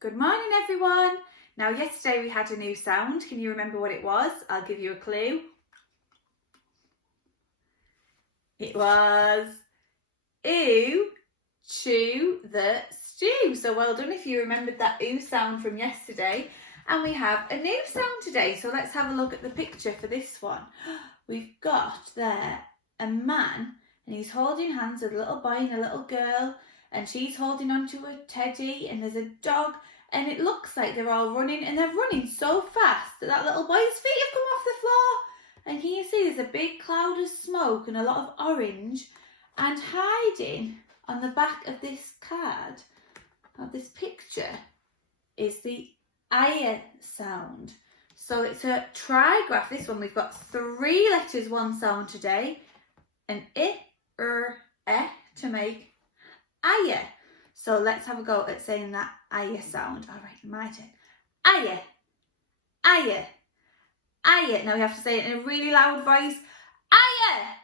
Good morning, everyone. Now, yesterday we had a new sound. Can you remember what it was? I'll give you a clue. It was ooh, chew the stew. So well done if you remembered that ooh sound from yesterday. And we have a new sound today. So let's have a look at the picture for this one. We've got there a man and he's holding hands with a little boy and a little girl, and she's holding onto a teddy, and there's a dog, and it looks like they're all running, and they're running so fast that little boy's feet have come off the floor. And here you see there's a big cloud of smoke and a lot of orange, and hiding on the back of this card, of this picture, is the I sound. So it's a trigraph. This one, we've got 3 letters, 1 sound today, an I, to make I. So let's have a go at saying that I sound. All right, my turn. I. Now we have to say it in a really loud voice. I.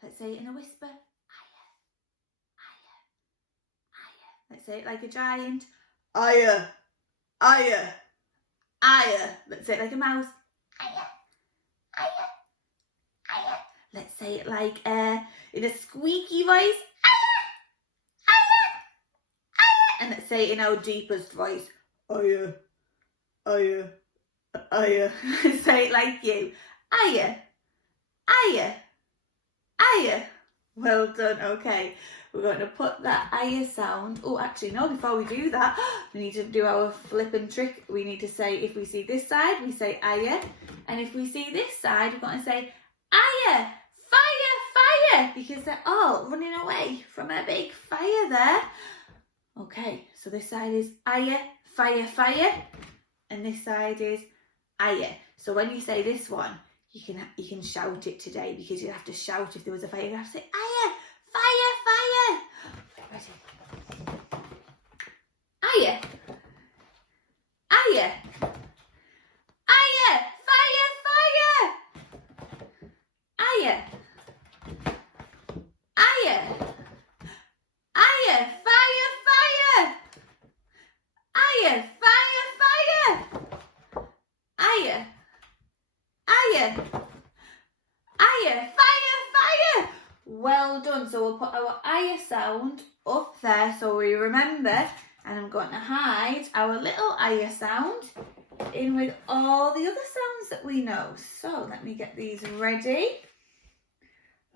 Let's say it in a whisper. I. Let's say it like a giant. I. Let's say it like a mouse. I. Let's say it like in a squeaky voice. And let's say it in our deepest voice. Say it like you. Well done. Okay, we're going to put that sound. Oh, actually, no, before we do that, we need to do our flip and trick. We need to say, if we see this side, we say and if we see this side, we're going to say fire, because they're all running away from a big fire there. Okay, so this side is fire, and this side is So when you say this one, you can shout it today, because you'd have to shout if there was a fire. You have to say fire. Ready? Fire, fire. Fire. Well done. So we'll put our I sound up there so we remember, and I'm going to hide our little I sound in with all the other sounds that we know. So let me get these ready.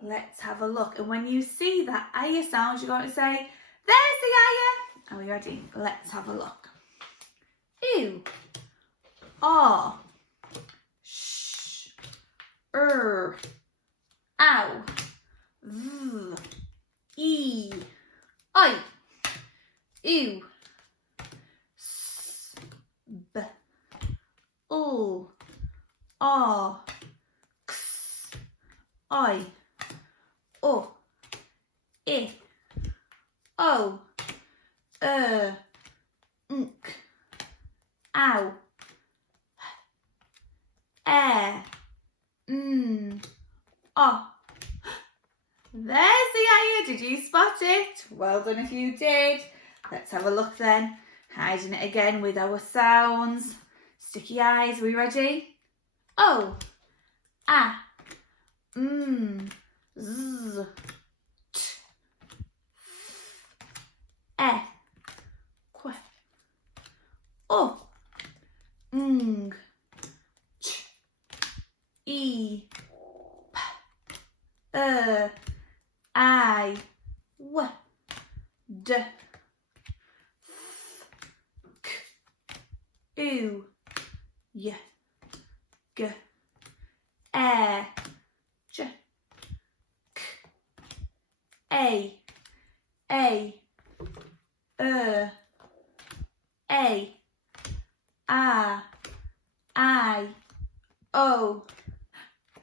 Let's have a look. And when you see that I sound, you're going to say, there's the I. Are we ready? Let's have a look. Ew. Aw. Shh. Ow. V. E. I. Ew. S. B. O. Ah. X. I. O. I. O. Nk. Ow. Oh. There's the I. Did you spot it? Well done if you did. Let's have a look then. Hiding it again with our sounds. Sticky eyes. Are we ready? O. Z. T. F. Qu. O. Ng. Ch. E. P. I. W. D. F. K. U. Y. G. J. K. A. I. O.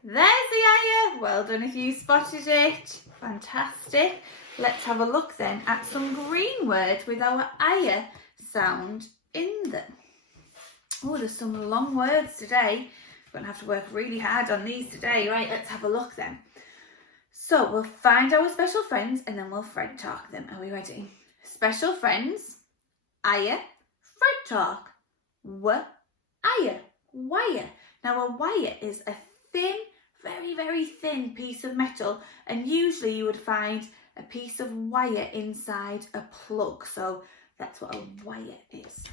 There's the I. Well done if you spotted it. Fantastic. Let's have a look then at some green words with our I sound in them. Oh, there's some long words today. We're going to have to work really hard on these today. Right, let's have a look then. So we'll find our special friends and then we'll friend talk them. Are we ready? Special friends, Fred talk, wire. Now a wire is a thin, very, very thin piece of metal, and usually you would find a piece of wire inside a plug. So that's what a wire is.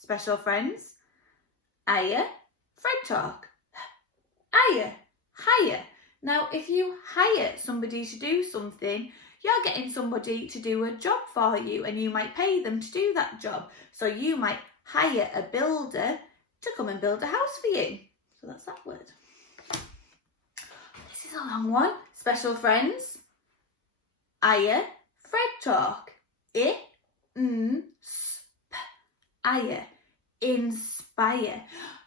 Special friends, Fred talk, hire. Now if you hire somebody to do something, you're getting somebody to do a job for you, and you might pay them to do that job. So you might hire a builder to come and build a house for you. So that's that word. This is a long one. Special friends, Fred talk, inspire.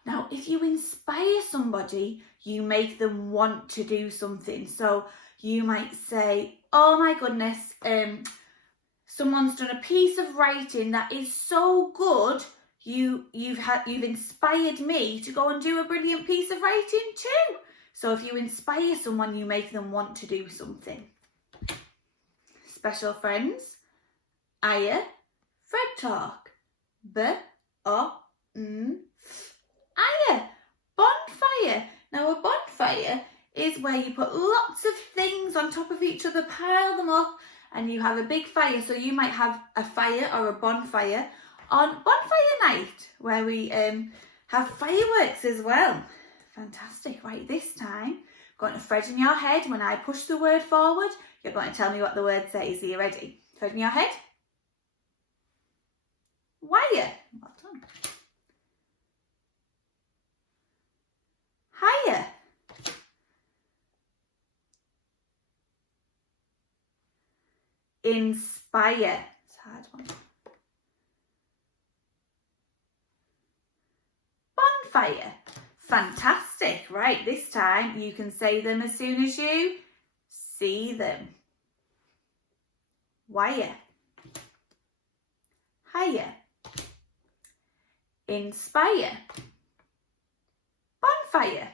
Now if you inspire somebody, you make them want to do something. So you might say, oh my goodness, someone's done a piece of writing that is so good, you've inspired me to go and do a brilliant piece of writing too. So if you inspire someone, you make them want to do something. Special friends, Fred talk, bonfire. Now a bonfire is where you put lots of things on top of each other, pile them up, and you have a big fire. So you might have a fire or a bonfire on bonfire night, where we have fireworks as well. Fantastic. Right, this time, going to Fred in your head. When I push the word forward, you're going to tell me what the word says. Are you ready? Fred in your head. Wire. Well done. Hire. Inspire. It's a hard one. Bonfire. Fantastic. Right, this time you can say them as soon as you see them. Wire. Hire. Inspire. Bonfire.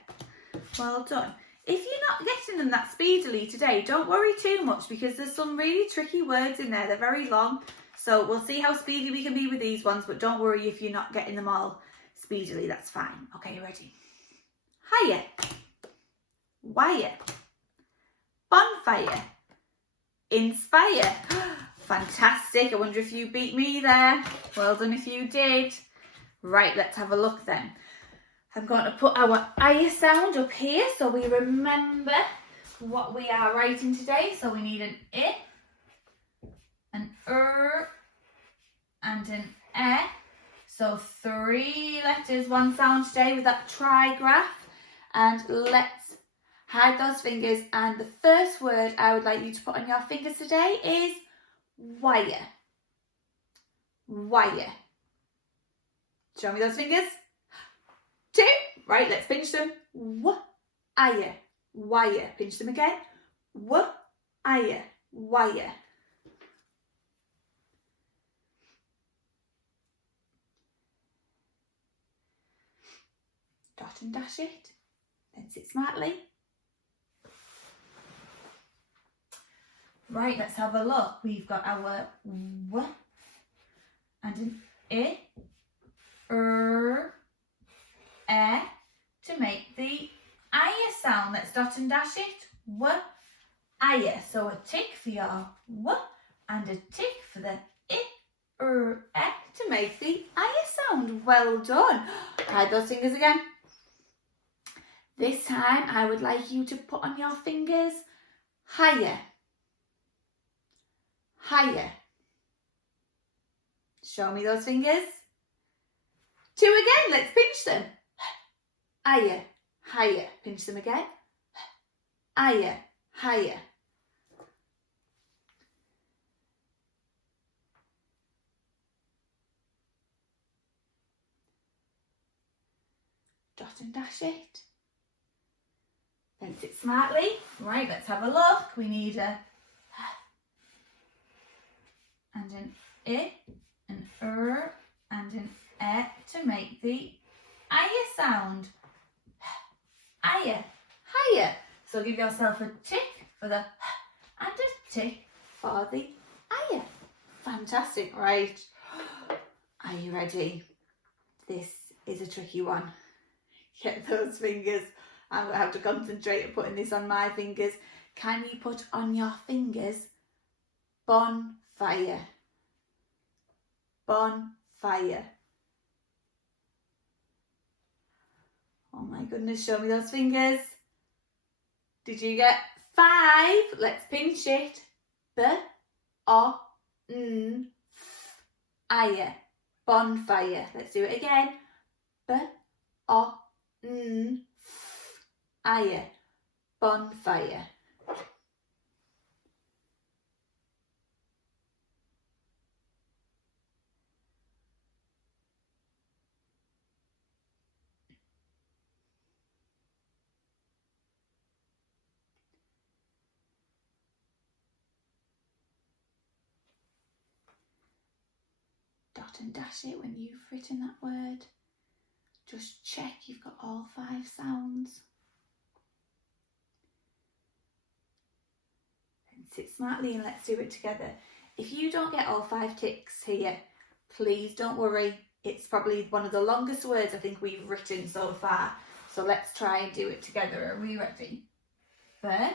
Well done. If you're not getting them that speedily today, don't worry too much, because there's some really tricky words in there. They're very long. So we'll see how speedy we can be with these ones, but don't worry if you're not getting them all speedily. That's fine. Okay, you ready? Hire. Wire. Bonfire. Inspire. Fantastic. I wonder if you beat me there. Well done if you did. Right, let's have a look then. I'm going to put our I sound up here so we remember what we are writing today. So we need an I, an and an E. So 3 letters, 1 sound today with that trigraph. And let's hide those fingers. And the first word I would like you to put on your fingers today is wire. Wire. Show me those fingers. 2. Right, let's pinch them. Wire. Wire. Pinch them again. Wire. Wire. Dot and dash it. Then sit smartly. Right, let's have a look. We've got our W and an I, E to make the I sound. Let's dot and dash it. I. So a tick for your W and a tick for the I, E to make the I sound. Well done. Hide those fingers again. This time I would like you to put on your fingers higher. Higher. Show me those fingers. 2 again, let's pinch them. Higher, higher. Pinch them again. Higher, higher. Dot and dash it. Then sit smartly. Right, let's have a look. We need a and an I, an and an E to make the I sound. Higher, higher. So give yourself a tick for the and a tick for the I. fantastic. Right. Are you ready? This is a tricky one. Get those fingers. I'm going to have to concentrate on putting this on my fingers. Can you put on your fingers bonfire? Bonfire. Oh my goodness, show me those fingers. Did you get 5? Let's pinch it. B-O-N-Fire. Bonfire. Let's do it again. B-O-N-Fire. Bonfire. Dot and dash it when you've written that word. Just check you've got all 5 sounds. And sit smartly and let's do it together. If you don't get all 5 ticks here, please don't worry. It's probably one of the longest words I think we've written so far. So let's try and do it together. Are we ready? B-O-N.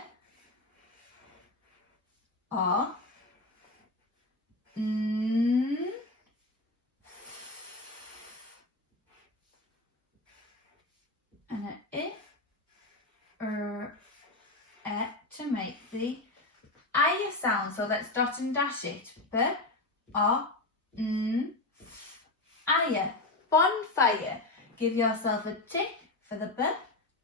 And an I, to make the I sound. So let's dot and dash it. B-O-N-Fire. Bonfire. Give yourself a tick for the B,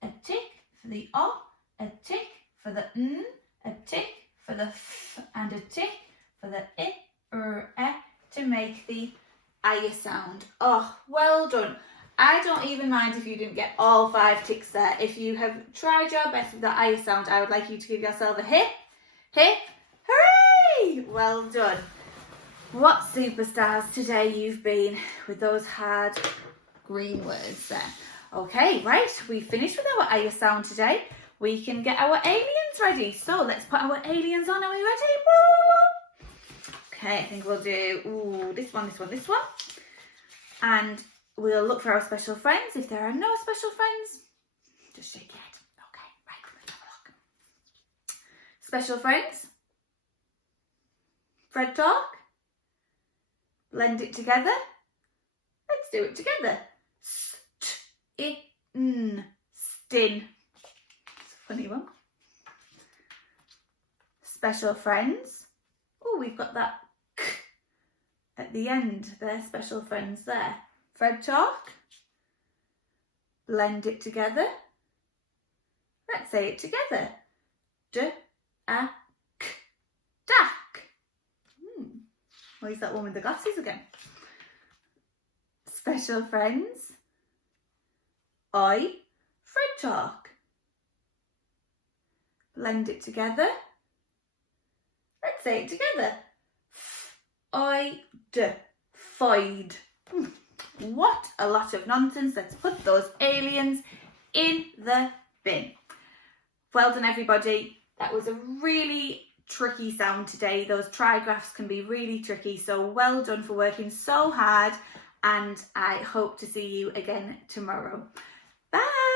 a tick for the O, a tick for the N, a tick for the F, and a tick for the I, to make the I sound. Oh, well done. I don't even mind if you didn't get all 5 ticks there. If you have tried your best with the I sound, I would like you to give yourself a hip, hooray! Well done. What superstars today you've been with those hard green words there. Okay, right, we finished with our I sound today. We can get our aliens ready. So let's put our aliens on. Are we ready? Woo! Okay, I think we'll do this one. And we'll look for our special friends. If there are no special friends, just shake your head. Okay, right, let's have a look. Special friends. Fred talk. Blend it together. Let's do it together. Stin. It's a funny one. Special friends. Oh, we've got that k at the end. They're special friends there. Fred talk. Blend it together. Let's say it together. D-a-k. Dak. Where's that one with the glasses again? Special friends. I. Fred talk. Blend it together. Let's say it together. F-I-D. Fide. What a lot of nonsense. Let's put those aliens in the bin. Well done, everybody. That was a really tricky sound today. Those trigraphs can be really tricky. So well done for working so hard. And I hope to see you again tomorrow. Bye.